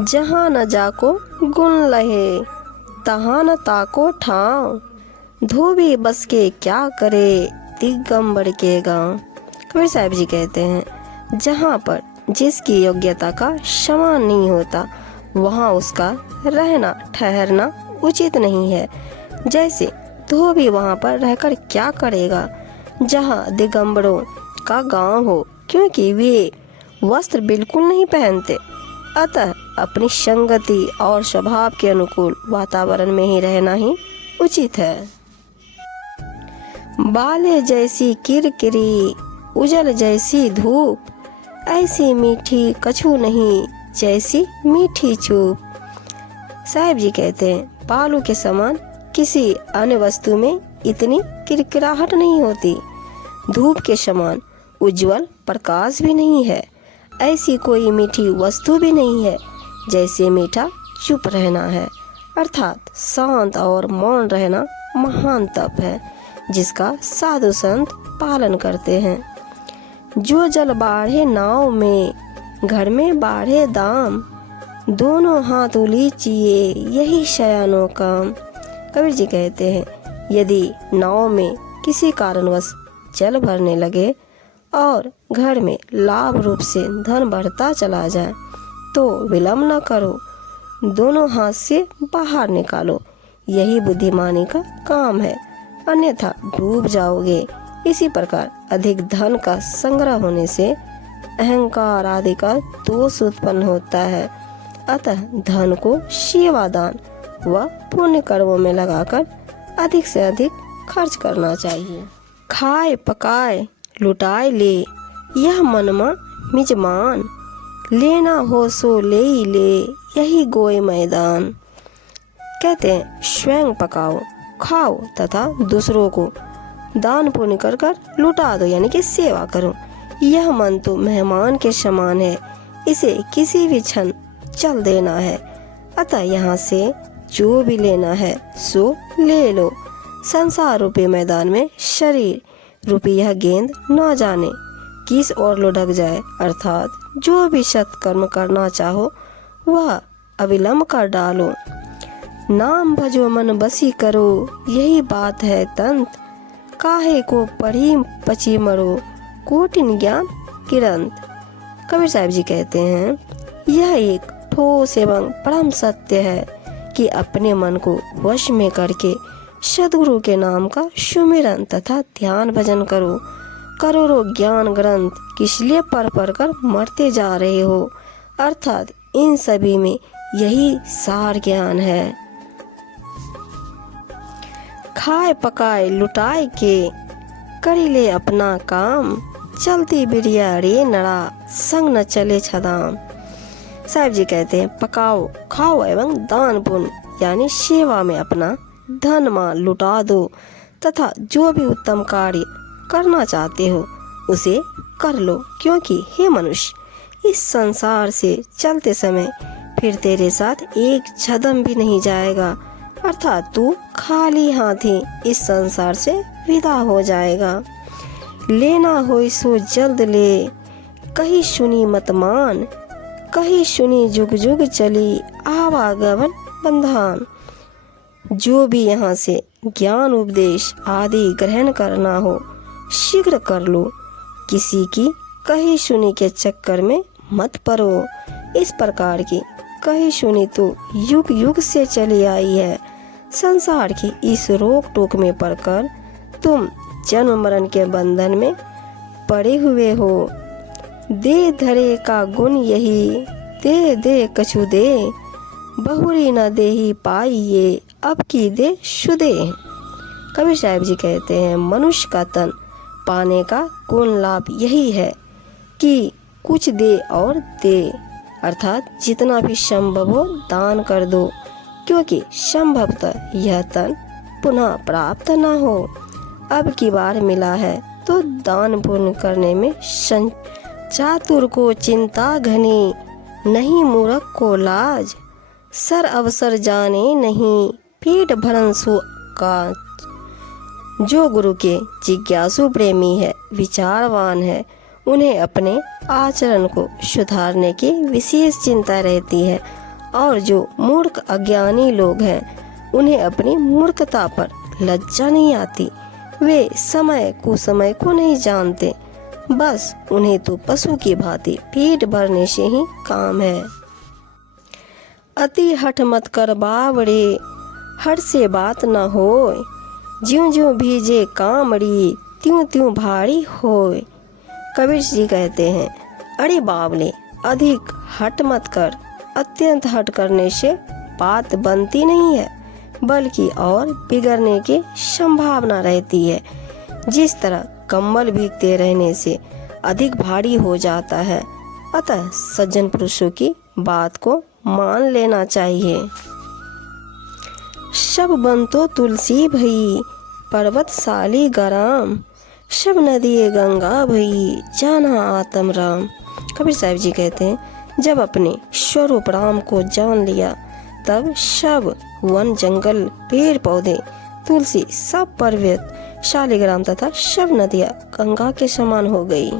जहाँ न जाको गुण लहे, तहाँ न ताको ठाव। धोबी बस के क्या करे, दिगंबर के गाँव। कबीर साहब जी कहते हैं, जहाँ पर जिसकी योग्यता का समान नहीं होता, वहाँ उसका रहना ठहरना उचित नहीं है। जैसे धोबी वहाँ पर रहकर क्या करेगा जहाँ दिगंबरों का गांव हो, क्योंकि वे वस्त्र बिल्कुल नहीं पहनते। अतः अपनी संगति और स्वभाव के अनुकूल वातावरण में ही रहना ही उचित है। बाले जैसी किरकिरी, उजल जैसी धूप, ऐसी मीठी कछु नहीं, जैसी मीठी चूप। साहिब जी कहते हैं, बालू के समान किसी अन्य वस्तु में इतनी किरकिराहट नहीं होती, धूप के समान उज्जवल प्रकाश भी नहीं है, ऐसी कोई मीठी वस्तु भी नहीं है जैसे मीठा चुप रहना है। अर्थात शांत और मौन रहना महान तप है, जिसका साधु संत पालन करते हैं। जो जल बाढ़े नाव में, घर में बाढ़े दाम, दोनों हाथ उलीचिए, यही शयानो काम। कबीर जी कहते हैं, यदि नाव में किसी कारणवश जल भरने लगे और घर में लाभ रूप से धन बढ़ता चला जाए, तो विलम्ब न करो, दोनों हाथ से बाहर निकालो, यही बुद्धिमानी का काम है, अन्यथा डूब जाओगे। इसी प्रकार अधिक धन का संग्रह होने से अहंकार आदि का दोष उत्पन्न होता है। अतः धन को सेवादान व पुण्य कर्मों में लगाकर अधिक से अधिक खर्च करना चाहिए। खाए पकाए लुटाए ले, यह मनमा मिजमान, लेना हो सो ले ही ले, यही गोए मैदान। कहते हैं, स्वयं पकाओ खाओ तथा दूसरों को दान पुण्य कर कर लुटा दो, यानी कि सेवा करो। यह मन तो मेहमान के समान है, इसे किसी भी क्षण चल देना है। अतः यहाँ से जो भी लेना है सो ले लो। संसार रूपी मैदान में शरीर रूपी यह गेंद न जाने किस ओर लुढ़क जाए। अर्थात जो भी सत्कर्म करना चाहो वह अविलंब कर डालो। नाम भजो मन बसी करो, यही बात है तंत, काहे को पढ़ी पची मरो, कोटिन ज्ञान किरंत। कबीर साहब जी कहते हैं, यह एक ठोस एवं परम सत्य है कि अपने मन को वश में करके सद्गुरु के नाम का सुमिरन तथा ध्यान भजन करो। करोड़ों ज्ञान ग्रंथ किस लिए पढ़ कर मरते जा रहे हो। अर्थात इन सभी में यही सार ज्ञान है। खाए पकाए लुटाए के, करी ले अपना काम, चलती बिरिया रे नड़ा, संग न चले छदाम। साहिब जी कहते हैं, पकाओ खाओ एवं दान पुण्य यानी सेवा में अपना धन माल लुटा दो तथा जो भी उत्तम कार्य करना चाहते हो उसे कर लो, क्योंकि हे मनुष्य, इस संसार से चलते समय फिर तेरे साथ एक छदम भी नहीं जाएगा। अर्थात तू खाली हाथ ही इस संसार से विदा हो जाएगा। लेना हो सो जल्द ले, कहीं सुनी मत मान, कहीं सुनी जुग जुग चली, आवागमन बंधन। जो भी यहाँ से ज्ञान उपदेश आदि ग्रहण करना हो शीघ्र कर लो, किसी की कहीं सुनी के चक्कर में मत पड़ो। इस प्रकार की कहीं सुनी तो युग युग से चली आई है। संसार की इस रोक टोक में पड़कर तुम जन्म मरण के बंधन में पड़े हुए हो। दे धरे का गुण यही, दे दे कछु दे, बहुरी न दे ही पाइये, अब की दे शुदे। कबीर साहब जी कहते हैं, मनुष्य का तन पाने का गुण लाभ यही है कि कुछ दे और दे, अर्थात जितना भी संभव हो दान कर दो, क्योंकि संभवतः यह तन पुनः प्राप्त न हो। अब की बार मिला है तो दान पुण्य करने में चातुर को चिंता घनी, नहीं मूर्ख को लाज, सर अवसर जाने नहीं, पेट भरन सो काज। जो गुरु के जिज्ञासु प्रेमी है, विचारवान है, उन्हें अपने आचरण को सुधारने की विशेष चिंता रहती है और जो मूर्ख अज्ञानी लोग हैं उन्हें अपनी मूर्खता पर लज्जा नहीं आती। वे समय कुसमय को नहीं जानते, बस उन्हें तो पशु की भांति पेट भरने से ही काम है। अति हठ मत कर बावड़े, हठ से बात न होय। ज्यों ज्यों भीजे कामड़ी, त्यों त्यों भारी होय। कबीर जी कहते हैं, अरे बावले, अधिक हठ मत कर। अत्यंत हठ करने से बात बनती नहीं है, बल्कि और बिगड़ने की संभावना रहती है। जिस तरह कंबल भीगते रहने से अधिक भारी हो जाता है, अतः सज्जन पुरुषों की बात को मान लेना चाहिए। सब बंतो तुलसी भई, पर्वत साली गराम। सब नदिये गंगा भई, जाना आत्म राम। कबीर साहब जी कहते हैं, जब अपने स्वरूप राम को जान लिया, तब सब वन जंगल पेड़ पौधे तुलसी सब पर्वत शालिग्राम तथा सब नदियाँ गंगा के समान हो गई।